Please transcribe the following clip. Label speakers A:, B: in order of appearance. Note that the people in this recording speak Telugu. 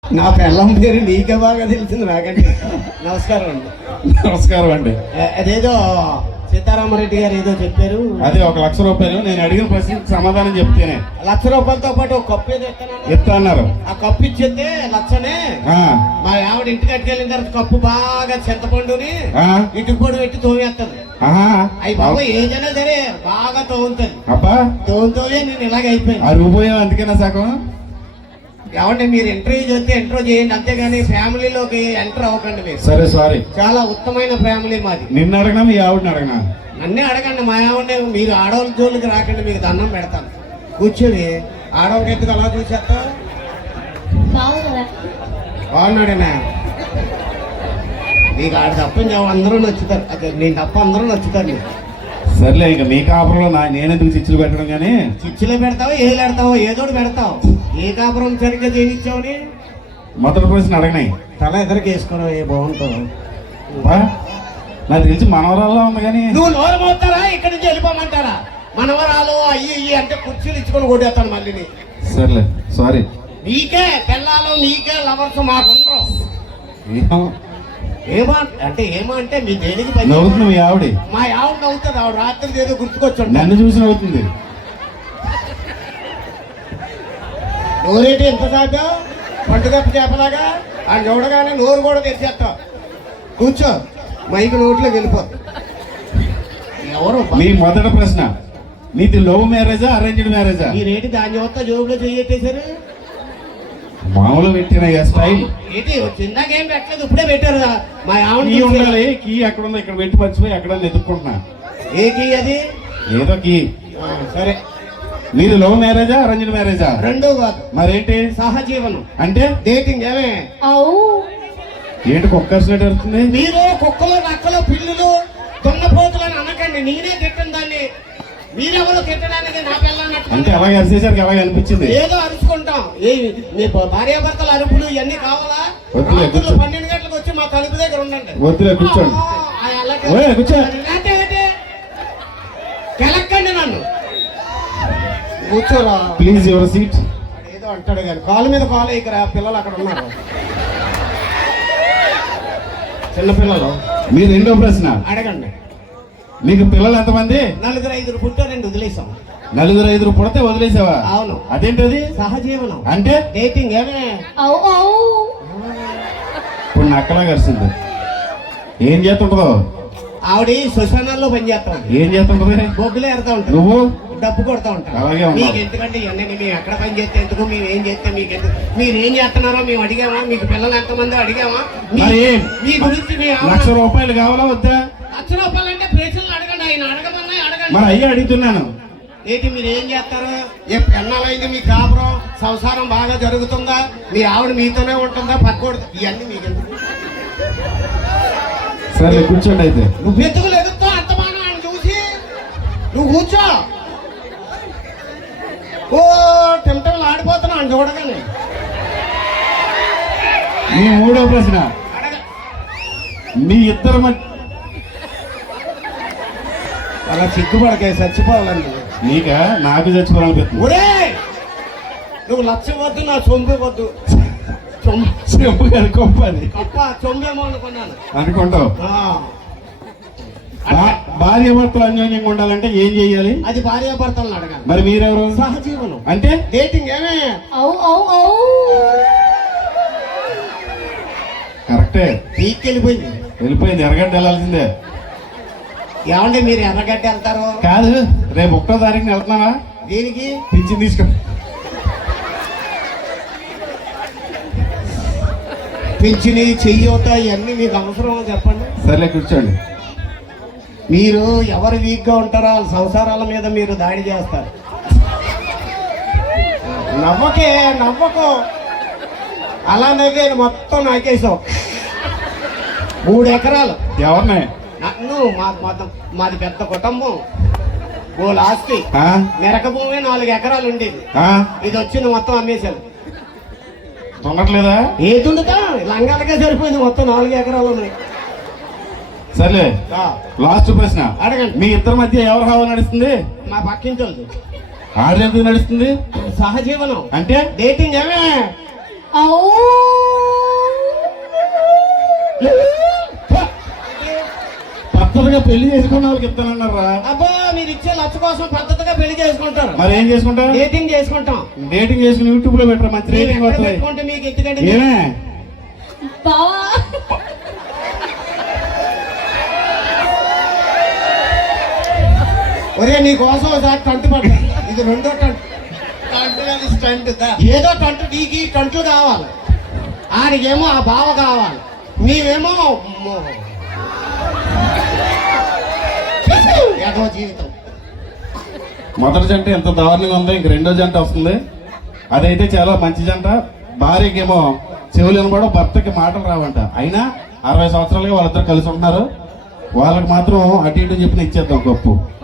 A: నా పిల్లం పేరు నీకే బాగా తెలిసింది నాకంటే. నమస్కారం అండి.
B: నమస్కారం అండి.
A: అదేదో సీతారామరెడ్డి గారు ఏదో చెప్పారు,
B: అది 1 లక్ష రూపాయలు. నేను అడిగిన ప్రశ్నకు సమాధానం చెప్తేనే
A: 1,00,000 రూపాయలతో పాటు ఒక కప్పు ఏదో
B: ఇస్తా అన్నారు.
A: ఆ కప్పు ఇచ్చేస్తే లక్షనే. మా ఆవిడ ఇంటికి అట్టుకెళ్ళిన తర్వాత కప్పు బాగా చింతపండుని ఇటుకు పొడి పెట్టి తోమేస్తుంది. అయ్యి బాబా ఏదైనా సరే బాగా తోముతుంది.
B: అబ్బా
A: తోముతోనే నేను ఇలాగ అయిపోయాను.
B: అరిగిపోయావు అందుకేనా సగం.
A: ఏమంటే మీరు ఇంటర్వ్యూ చేస్తే ఇంటర్వ్యూ చేయండి, అంతేగాని ఫ్యామిలీలోకి ఎంటర్ అవ్వకండి. మీరు
B: సరే సారీ.
A: చాలా ఉత్తమైన ఫ్యామిలీ మాది.
B: నిన్ను అడగనా మీ ఆవిడని అడగనా?
A: నన్నే అడగండి. మా ఆవిడ మీరు ఆడవాళ్ళ జోలికి రాకండి, మీకు దండం పెడతాను. కూర్చొని ఆడవాళ్ళకి ఎందుకు అలా చూసేస్తా? బాగున్నాడేనా? నీకు ఆడ తప్ప అందరూ నచ్చుతారు. అదే నేను తప్ప అందరూ నచ్చుతారు నీకు.
B: సర్లే ఇంకా మీ కాపురంలో నేనెందుకు చిచ్చులు పెట్టడం? కానీ
A: చిచ్చులో పెడతావో ఏళ్ళు పెడతావో ఏదోటి పెడతావు. ఏ కాపురం సరిగ్గా చేయనిచ్చావని
B: మొదటి ప్రశ్న అడగనాయి.
A: తల ఎదరికి వేసుకోవడం ఏ బాగుంటావు.
B: నాకు తెలిసి మనవరాల్లో ఉంది. కానీ
A: నువ్వు నోరు మోస్తారా? ఇక్కడి నుంచి వెళ్ళిపోమంటారా? మనవరాలు అయ్యి అంటే కుర్చీలు ఇచ్చుకొని కొట్టేస్తాను మళ్ళీ.
B: సర్లే సారీ.
A: నీకే పిల్లలు నీకే లవర్స్ మాకుండరు. ఏమా అంటే మీ దేనికి పని?
B: నవ్వుతుంది మీ ఆవిడ.
A: మా ఆవిడ నవ్వుతుంది. ఆవిడ రాత్రి ఏదో గుర్తుకొచ్చాడు.
B: నన్ను చూసి నవ్వుతుంది.
A: నోరేటి ఎంత సాధ్యం? పండుగప్ప చేపలాగా ఆ చూడగానే నోరు కూడా తెచ్చేస్తావు. కూర్చో, మైకు నోట్లోకి వెళ్ళిపో. ఎవరు?
B: మీ మొదటి ప్రశ్న, నీది లవ్ మ్యారేజా అరేంజ్డ్ మ్యారేజా?
A: ఈ రేటు దాని వస్తా జోబులో చెయ్యట్టేశారు.
B: మామూలు పెట్టిన స్టైల్
A: ఏంటి చిన్నకేం పెట్టలేదు, ఇప్పుడే పెట్టారు. మా ఆవిడ
B: ఉండాలి. కీ ఎక్కడ ఉందో ఇక్కడ పెట్టి మర్చిపోయి ఎక్కడ ఎదుర్కొంటున్నా.
A: ఏ కీ అది?
B: ఏదో కీ.
A: సరే,
B: నీది లవ్ మ్యారేజా అరేంజ్డ్ మ్యారేజా?
A: రెండో కాదు.
B: మరేంటి?
A: సహజీవనం
B: అంటే
A: డేటింగ్. ఏమే
B: ఏంటి కుక్కర్సినట్టు వస్తుంది?
A: మీరు కుక్కలు నక్కలు పిల్లులు దున్నపోతులు అని అనకండి. నేనే తిట్టను దాన్ని. మీరెవరో తిట్టడానికి నా పిల్లన్నట్టు.
B: అంటే అలాగే అరిసేసరికి అలాగే అనిపించింది.
A: ఏదో అరుచుకుంటాం. మీ భార్యాభర్తల అరుపులు ఇవన్నీ కావాలా? 12 గంటలకు వచ్చి మా తలుపు దగ్గర ఉండండి.
B: వద్దులే కూర్చోండి. కూర్చో.
A: కెలక్కండి నన్ను. కూర్చోరా
B: ప్లీజ్ యువర్ సీట్.
A: ఏదో అంటాడు కానీ కాలు మీద కాలు ఇక్కడ పిల్లలు అక్కడ ఉన్నారు, చిన్నపిల్లలు.
B: మీ రెండో ప్రశ్న
A: అడగండి.
B: మీకు పిల్లలు ఎంతమంది?
A: 4-5 పుట్టారండి, వదిలేసాం.
B: 4-5 పుడితే వదిలేసావా?
A: అవును.
B: అదేంటది?
A: సహజీవనం
B: అంటే
A: డేటింగ్. ఏమే
B: ఇప్పుడు నక్కలా కలిసింది. ఏం చేస్తుంటదో?
A: ఆవిడ శ్మశానాల్లో పనిచేస్తా ఉంటా.
B: ఏం చేస్తుంటది?
A: బొగ్గులు ఎడతా ఉంటా.
B: నువ్వు
A: డబ్బు కొడతా ఉంటా.
B: అలాగే
A: మీకు ఎందుకంటే ఇవన్నీ మేము ఎక్కడ పని చేస్తే ఎందుకు, మేము ఏం చేస్తే మీకు ఎందుకు, మీరు ఏం చేస్తున్నారో మేము అడిగామా? మీకు పిల్లలు ఎంతమంది అడిగామా? మీ గురించి
B: 1,00,000 రూపాయలు కావాలా వద్దా?
A: 1,00,000 రూపాయలు అంటే ప్రేక్షకులు అడగండి. ఆయన అడగమన్నా అడగండి.
B: మరి అయ్యే అడుగుతున్నాను.
A: ఏంటి మీరు ఏం చేస్తారు? ఎన్నాళ్ళైంది మీ కాపురం? సంసారం బాగా జరుగుతుందా? మీ ఆవిడ మీతోనే ఉంటుందా? పక్కోడు ఇవన్నీ మీకు ఎందుకు?
B: సరే కూర్చోండి. అయితే
A: నువ్వు ఎత్తుకులు ఎదుగుతావు అంతమానం ఆయన చూసి. నువ్వు కూర్చో. ఓ టెంటలు ఆడిపోతున్నావు ఆయన చూడగానే.
B: మీ మూడో ప్రశ్న, మీ ఇద్దరు
A: అలా సిగ్గుపడకే, చచ్చిపోవాలండి.
B: నీకా? నాకు చచ్చిపోవాలనిపిస్తుంది.
A: ఒరే నువ్వు 1,00,000 వద్దు, నా సొంపు వద్దు.
B: చెప్పు గారు గొప్పది
A: కప్ప చొంబేమో అనుకున్నాను.
B: అనుకుంటావు. భార్య భర్తలు అన్యోన్యంగా ఉండాలంటే ఏం చెయ్యాలి?
A: అది భార్యాభర్తలను అడగాలి.
B: మరి మీరెవరు?
A: సహజీవనం
B: అంటే
A: డేటింగ్. ఏమే
B: కరెక్టే.
A: వెళ్ళిపోయింది.
B: ఎర్రగడ్డ వెళ్ళాల్సిందే.
A: ఏమంటే మీరు ఎర్రగడ్డ వెళ్తారు?
B: కాదు, రేపు 1వ తారీఖున వెళ్తున్నావా?
A: దీనికి
B: పింఛన్ తీసుకో.
A: పింఛని చెయ్యవుత ఇవన్నీ మీకు అవసరం చెప్పండి.
B: సర్లే కూర్చోండి.
A: మీరు ఎవరు వీక్గా ఉంటారో వాళ్ళ సంసారాల మీద మీరు దాడి చేస్తారు. నవ్వకు. అలా నవ్వే మొత్తం నాకేసావు. 3 ఎకరాలు.
B: ఎవరిని?
A: నన్ను. మాది పెద్ద కుటుంబం, గోల్ ఆస్తి. మెరక భూమి 4 ఎకరాలు ఉండేది. ఇది వచ్చింది మొత్తం అమ్మేశాను.
B: తొంగట్లేదా?
A: ఏ తుండుతా? లంగాలకే సరిపోయింది. మొత్తం 4 ఎకరాలు ఉన్నాయి.
B: సర్లే లాస్ట్ ప్రశ్న
A: అడగండి.
B: మీ ఇద్దరి మధ్య ఎవరు హావ నడుస్తుంది?
A: మా పక్కింటి వాళ్ళు.
B: ఆడేందుకు నడుస్తుంది?
A: సహజీవనం
B: అంటే
A: డేటింగ్. ఏమే
B: పద్ధతిగా పెళ్లి చేసుకున్న వాళ్ళకి ఇస్తానన్నారా?
A: అబ్బో మీరు ఇచ్చే లక్ష కోసం పద్ధతిగా పెళ్లి చేసుకుంటారు.
B: మరి ఏం చేసుకుంటా?
A: డేటింగ్ చేసుకుంటాం.
B: డేటింగ్ చేసుకుని యూట్యూబ్ లో పెట్టరా, మంచి రేటింగ్ వస్తుంది.
A: పెట్టుకుంటే మీకు ఎందుకంటే
B: ఏమే
C: బావా
A: ఒరే నీ కోసం ఒకసారి టంటు పడ్డా, ఇది రెండో టంటు. ఏదో టంటు, నీకు ఈ టంట్లు కావాలి, ఆయనకేమో ఆ బావ కావాలి, నీవేమో ఏదో జీవితం.
B: మొదటి జంట ఎంత దారుణంగా ఉందో, ఇంక రెండో జంట వస్తుంది. అదైతే చాలా మంచి జంట. భార్యకేమో చెవులను కూడా, భర్తకి మాటలు రావంట. అయినా 60 సంవత్సరాలుగా వాళ్ళిద్దరు కలిసి ఉంటున్నారు. వాళ్ళకి మాత్రం అటు ఇటు చెప్పిన ఇచ్చేద్దాం గొప్ప.